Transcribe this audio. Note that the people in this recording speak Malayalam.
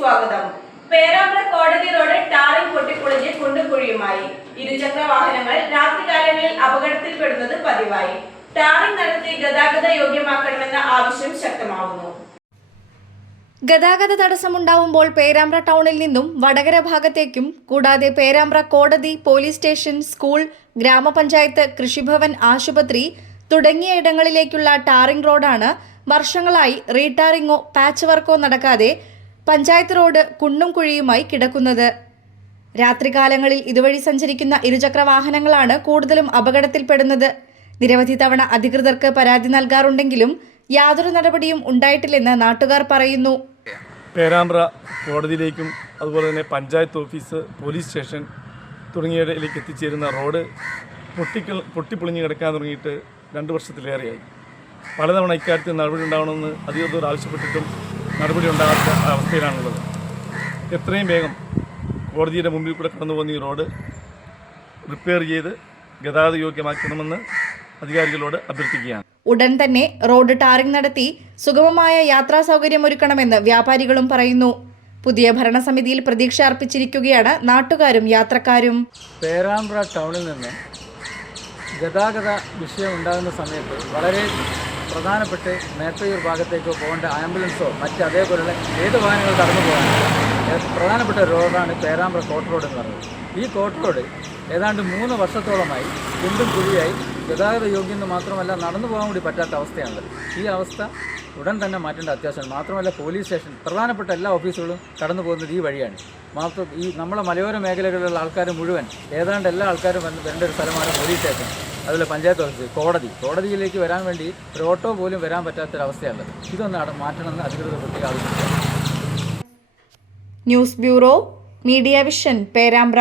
സ്വാഗതം. പേരാമ്പ്ര കോടതി റോഡ് ടാറിംഗ് പൊട്ടിപ്പൊളിഞ്ഞ് കുണ്ടുകുഴിയുമായി. ഇരുചക്ര വാഹനങ്ങൾ രാത്രികാലങ്ങളിൽ അപകടത്തിൽപ്പെടുന്നത് പതിവായി. ടാറിംഗ് നടത്തി ഗതാഗത യോഗ്യമാക്കണമെന്ന ആവശ്യം ശക്തമാവുന്നു. ഗതാഗത തടസ്സമുണ്ടാവുമ്പോൾ പേരാമ്പ്ര ടൗണിൽ നിന്നും വടകര ഭാഗത്തേക്കും കൂടാതെ പേരാമ്പ്ര കോടതി, പോലീസ് സ്റ്റേഷൻ, സ്കൂൾ, ഗ്രാമപഞ്ചായത്ത്, കൃഷിഭവൻ, ആശുപത്രി തുടങ്ങിയ ഇടങ്ങളിലേക്കുള്ള ടാറിംഗ് റോഡാണ് വർഷങ്ങളായി റീടാറിംഗോ പാച്ച് വർക്കോ നടക്കാതെ പഞ്ചായത്ത് റോഡ് കുണ്ടും കുഴിയുമായി കിടക്കുന്നത്. രാത്രികാലങ്ങളിൽ ഇതുവഴി സഞ്ചരിക്കുന്ന ഇരുചക്ര വാഹനങ്ങളാണ് കൂടുതലും അപകടത്തിൽപ്പെടുന്നത്. നിരവധി തവണ അധികൃതർക്ക് പരാതി നൽകാറുണ്ടെങ്കിലും യാതൊരു നടപടിയും ഉണ്ടായിട്ടില്ലെന്ന് നാട്ടുകാർ പറയുന്നു. പേരാമ്പ്ര കോടതിയിലേക്കും അതുപോലെ തന്നെ പഞ്ചായത്ത് ഓഫീസ്, പോലീസ് സ്റ്റേഷൻ തുടങ്ങിയവയിലേക്ക് എത്തിച്ചേരുന്ന റോഡ് പൊട്ടിപ്പൊളിഞ്ഞ് കിടക്കാൻ തുടങ്ങിയിട്ട് 2 വർഷത്തിലേറെയായി. പലതവണ ഇക്കാര്യത്തിൽ നടപടി ഉണ്ടാവണമെന്ന് അധികൃതർ ആവശ്യപ്പെട്ടിട്ടും നടപടി ഉണ്ടാകാത്ത അവസ്ഥയിലാണുള്ളത്. എത്രയും വേഗം കോടതിയുടെ മുമ്പിൽ കൂടെ കടന്നു പോകുന്ന ഈ റോഡ് റിപ്പയർ ചെയ്ത് ഗതാഗത യോഗ്യമാക്കണമെന്ന് അധികാരികളോട് അഭ്യർത്ഥിക്കുകയാണ്. ഉടൻ തന്നെ റോഡ് ടാറിംഗ് നടത്തി സുഗമമായ യാത്രാ സൗകര്യമൊരുക്കണമെന്ന് വ്യാപാരികളും പറയുന്നു. പുതിയ ഭരണസമിതിയിൽ പ്രതീക്ഷ അർപ്പിച്ചിരിക്കുകയാണ് നാട്ടുകാരും യാത്രക്കാരും. പേരാമ്പ്ര ടൗണിൽ നിന്ന് ഗതാഗത വിഷയം ഉണ്ടാകുന്ന സമയത്ത് വളരെ പ്രധാനപ്പെട്ട് മേട്ടയൂർ ഭാഗത്തേക്കോ പോകേണ്ട ആംബുലൻസോ മറ്റ് അതേപോലുള്ള ഏത് വാഹനങ്ങൾ കടന്നു പോകാനുള്ള പ്രധാനപ്പെട്ട റോഡാണ് പേരാമ്പ്ര കോട്ട് റോഡ് എന്ന് പറയുന്നത്. ഈ കോട്ട് റോഡ് ഏതാണ്ട് 3 വർഷത്തോളമായി കുണ്ടും കുഴിയായി ഗതാഗത യോഗ്യം മാത്രമല്ല നടന്നു പോകാൻ കൂടി പറ്റാത്ത അവസ്ഥയാണത്. ഈ അവസ്ഥ ഉടൻ തന്നെ മാറ്റേണ്ട അത്യാവശ്യമാണ്. മാത്രമല്ല പോലീസ് സ്റ്റേഷൻ, പ്രധാനപ്പെട്ട എല്ലാ ഓഫീസുകളും കടന്നു പോകുന്നത് ഈ വഴിയാണ്. ഈ നമ്മളെ മലയോര മേഖലകളിലുള്ള ആൾക്കാർ മുഴുവൻ ഏതാണ്ട് എല്ലാ ആൾക്കാരും വരേണ്ട ഒരു സ്ഥലമാണ് പോലീസ് സ്റ്റേഷൻ, അതുപോലെ പഞ്ചായത്ത് ഓഫീസ്, കോടതിയിലേക്ക് വരാൻ വേണ്ടി ഒരു ഓട്ടോ പോലും വരാൻ പറ്റാത്തൊരവസ്ഥയാണത്. ഇതൊന്ന് മാറ്റണമെന്ന് അധികൃതർ പ്രത്യേക ആവശ്യപ്പെട്ടു. News bureau, media vision, Perambra.